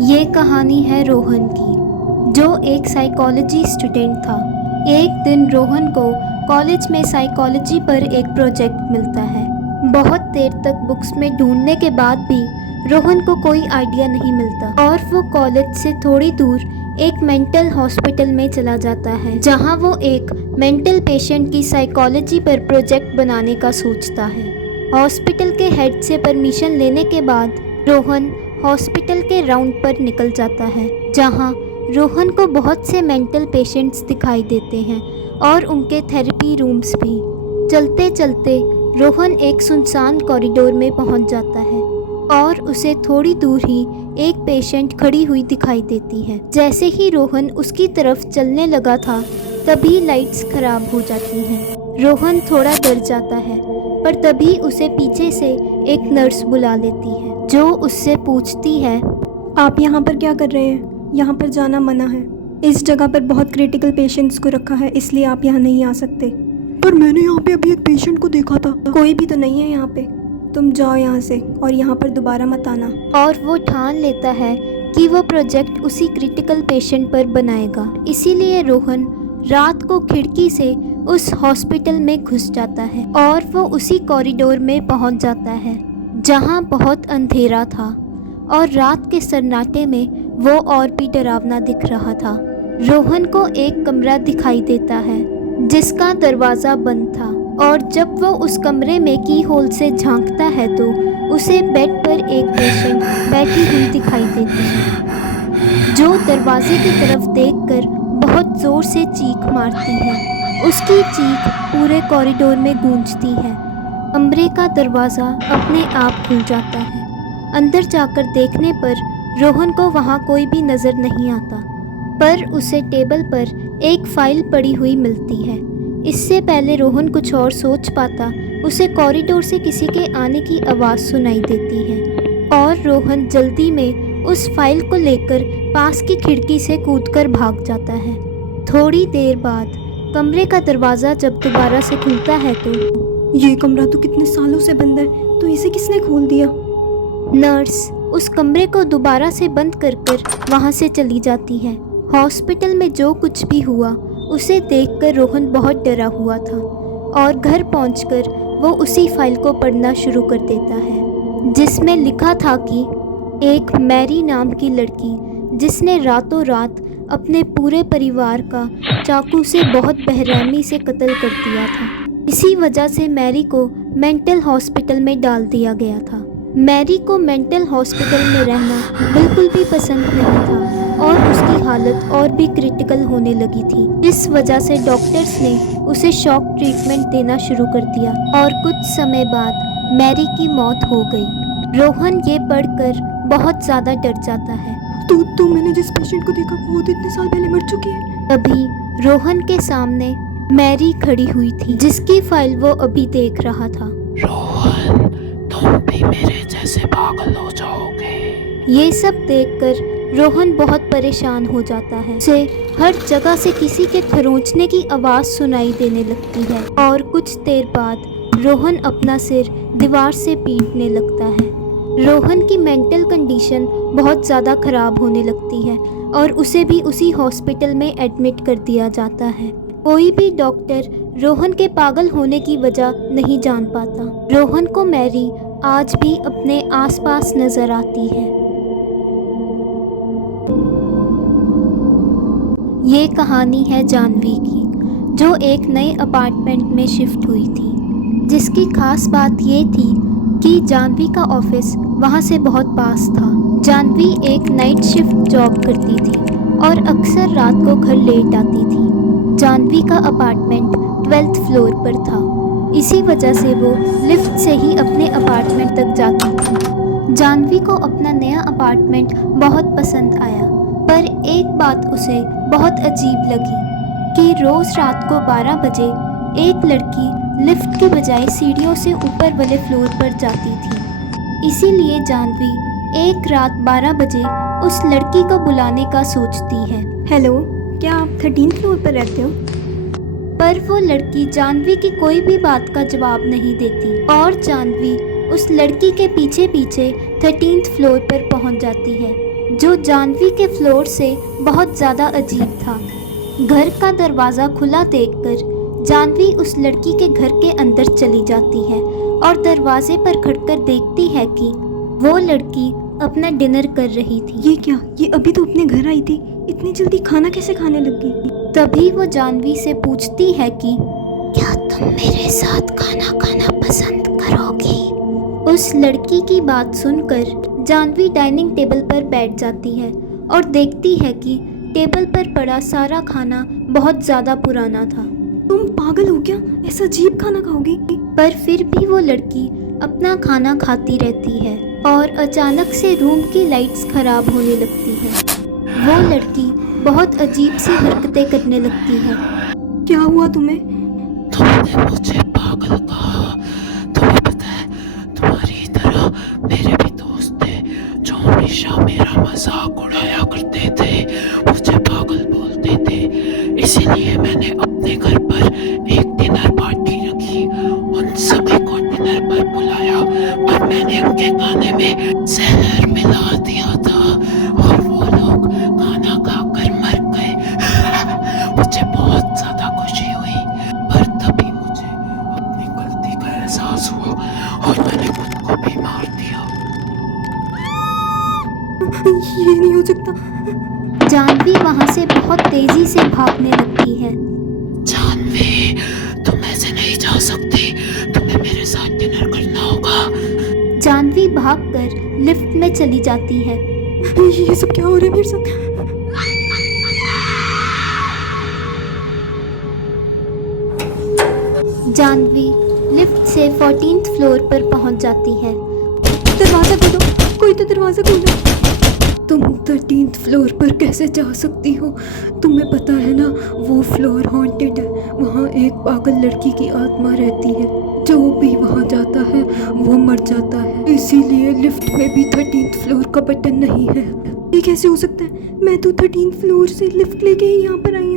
ये कहानी है रोहन की, जो एक साइकोलॉजी स्टूडेंट था। एक दिन रोहन को कॉलेज में साइकोलॉजी पर एक प्रोजेक्ट मिलता है। बहुत देर तक बुक्स में ढूंढने के बाद भी रोहन को कोई आइडिया नहीं मिलता और वो कॉलेज से थोड़ी दूर एक मेंटल हॉस्पिटल में चला जाता है, जहां वो एक मेंटल पेशेंट की साइकोलॉजी पर प्रोजेक्ट बनाने का सोचता है। हॉस्पिटल के हेड से परमिशन लेने के बाद रोहन हॉस्पिटल के राउंड पर निकल जाता है, जहां रोहन को बहुत से मेंटल पेशेंट्स दिखाई देते हैं और उनके थेरेपी रूम्स भी। चलते चलते रोहन एक सुनसान कॉरिडोर में पहुंच जाता है और उसे थोड़ी दूर ही एक पेशेंट खड़ी हुई दिखाई देती है। जैसे ही रोहन उसकी तरफ चलने लगा था, तभी लाइट्स खराब हो जाती हैं। रोहन थोड़ा डर जाता है, पर तभी उसे पीछे से एक नर्स बुला लेती है, जो उससे पूछती है, आप यहाँ पर क्या कर रहे हैं? यहाँ पर जाना मना है। इस जगह पर बहुत क्रिटिकल पेशेंट्स को रखा है, इसलिए आप यहाँ नहीं आ सकते। पर मैंने यहाँ पे अभी एक पेशेंट को देखा था। कोई भी तो नहीं है यहाँ पे। तुम जाओ यहाँ से और यहाँ पर दोबारा मत आना। और वो ठान लेता है कि वो प्रोजेक्ट उसी क्रिटिकल पेशेंट पर बनाएगा। इसीलिए रोहन रात को खिड़की से उस हॉस्पिटल में घुस जाता है और वो उसी कॉरिडोर में पहुंच जाता है, जहां बहुत अंधेरा था और रात के सन्नाटे में वो और भी डरावना दिख रहा था। रोहन को एक कमरा दिखाई देता है जिसका दरवाज़ा बंद था, और जब वो उस कमरे में की होल से झांकता है तो उसे बेड पर एक पेशेंट बैठी हुई दिखाई देती है, जो दरवाजे की तरफ देखकर बहुत ज़ोर से चीख मारती है। उसकी चीख पूरे कॉरिडोर में गूंजती है। कमरे का दरवाज़ा अपने आप खुल जाता है। अंदर जाकर देखने पर रोहन को वहाँ कोई भी नज़र नहीं आता, पर उसे टेबल पर एक फ़ाइल पड़ी हुई मिलती है। इससे पहले रोहन कुछ और सोच पाता, उसे कॉरिडोर से किसी के आने की आवाज़ सुनाई देती है और रोहन जल्दी में उस फाइल को लेकर पास की खिड़की से कूदकर भाग जाता है। थोड़ी देर बाद कमरे का दरवाज़ा जब दोबारा से खुलता है तो ये कमरा तो कितने सालों से बंद है, तो इसे किसने खोल दिया? नर्स उस कमरे को दोबारा से बंद कर वहाँ से चली जाती है। हॉस्पिटल में जो कुछ भी हुआ उसे देखकर रोहन बहुत डरा हुआ था और घर पहुंचकर वो उसी फाइल को पढ़ना शुरू कर देता है, जिसमें लिखा था कि एक मैरी नाम की लड़की, जिसने रातों रात अपने पूरे परिवार का चाकू से बहुत बेरहमी से कत्ल कर दिया था। इसी वजह से मैरी को मेंटल हॉस्पिटल में डाल दिया गया था। मैरी को मेंटल हॉस्पिटल में रहना बिल्कुल भी पसंद नहीं था और उसकी हालत और भी क्रिटिकल होने लगी थी। इस वजह से डॉक्टर्स ने उसे शॉक ट्रीटमेंट देना शुरू कर दिया और कुछ समय बाद मैरी की मौत हो गई। रोहन ये पढ़कर बहुत ज़्यादा डर जाता है। तो मैंने जिस पेशेंट को देखा वो तो इतने साल पहले मर चुकी है। तभी रोहन के सामने मैरी खड़ी हुई थी, जिसकी फाइल वो अभी देख रहा था। रोहन, तुम भी मेरे जैसे पागल हो जाओगे। ये सब देखकर रोहन बहुत परेशान हो जाता है। उसे हर जगह से किसी के खरोंचने की आवाज़ सुनाई देने लगती है और कुछ देर बाद रोहन अपना सिर दीवार से पीटने लगता है। रोहन की मेंटल कंडीशन बहुत ज़्यादा ख़राब होने लगती है और उसे भी उसी हॉस्पिटल में एडमिट कर दिया जाता है। कोई भी डॉक्टर रोहन के पागल होने की वजह नहीं जान पाता। रोहन को मैरी आज भी अपने आसपास नज़र आती है। ये कहानी है जानवी की, जो एक नए अपार्टमेंट में शिफ्ट हुई थी, जिसकी खास बात ये थी कि जानवी का ऑफिस वहाँ से बहुत पास था। जानवी एक नाइट शिफ्ट जॉब करती थी और अक्सर रात को घर लेट आती थी। जानवी का अपार्टमेंट 12th फ्लोर पर था, इसी वजह से वो लिफ्ट से ही अपने अपार्टमेंट तक जाती थी। जानवी को अपना नया अपार्टमेंट बहुत पसंद आया, पर एक बात उसे बहुत अजीब लगी कि रोज़ रात को 12 बजे एक लड़की लिफ्ट की बजाय सीढ़ियों से ऊपर वाले फ्लोर पर जाती थी। इसीलिए जानवी एक रात 12 बजे उस लड़की को बुलाने का सोचती है। हेलो, क्या आप 13th फ्लोर पर रहते हो? पर वो लड़की जानवी की कोई भी बात का जवाब नहीं देती और जानवी उस लड़की के पीछे पीछे 13th फ्लोर पर पहुंच जाती है। जो जानवी के फ्लोर से बहुत ज़्यादा अजीब था। घर का दरवाज़ा खुला देखकर जानवी उस लड़की के घर के अंदर चली जाती है और दरवाजे पर खड़कर देखती है कि वो लड़की अपना डिनर कर रही थी। ये क्या? ये अभी तो अपने घर आई थी, इतनी जल्दी खाना कैसे खाने लग गई? तभी वो जानवी से पूछती है कि क्या तुम मेरे साथ खाना खाना पसंद करोगी? उस लड़की की बात सुनकर जानवी डाइनिंग टेबल पर बैठ जाती है और देखती है कि टेबल पर पड़ा सारा खाना बहुत ज़्यादा पुराना था। तुम पागल हो क्या? ऐसा अजीब खाना खाओगी? पर फिर भी वो लड़की अपना खाना खाती रहती है और अचानक से रूम की लाइट्स खराब होने लगती है। वो लड़की बहुत अजीब सी हरकतें करने लगती है। क्या हुआ तुम्हें? तुमने मुझे पागल कहा। तुम्हें पता है, तुम्हारी तरह मेरे भी दोस्त थे जो हमेशा मेरा मजाक उड़ाया करते थे, मुझे पागल बोलते थे। इसीलिए मैंने अपने घर पर एक डिनर पार्टी रखी, उन सभी को डिनर पर बुलाया, पर मैंने उनके खाने में जहर मिला दिया था और वो लोग खाना खाकर मर गए। मुझे बहुत ज्यादा खुशी हुई, पर तभी मुझे अपनी गलती का एहसास हुआ और मैंने खुद को भी मार दिया। ये नहीं हो सकता। जानवी वहाँ से बहुत तेजी से भागने लगती है। जानवी, तुम ऐसे नहीं जा सकती, तुम्हें मेरे साथ डिनर करना होगा। जानवी भागकर लिफ्ट में चली जाती है। ये सब क्या हो रहा है मेरे साथ? जानवी लिफ्ट से 14th फ्लोर पर पहुंच जाती है। दरवाजा खोलो, कोई तो दरवाजा खोलो। तुम 13th फ्लोर पर कैसे जा सकती हो? तुम्हें पता है ना, वो फ्लोर हॉन्टेड है। वहाँ एक पागल लड़की की आत्मा रहती है, जो भी वहाँ जाता है वो मर जाता है। इसीलिए लिफ्ट में भी 13th फ्लोर का बटन नहीं है। ये कैसे हो सकता है? मैं तो 13th फ्लोर से लिफ्ट लेके ही यहाँ पर आई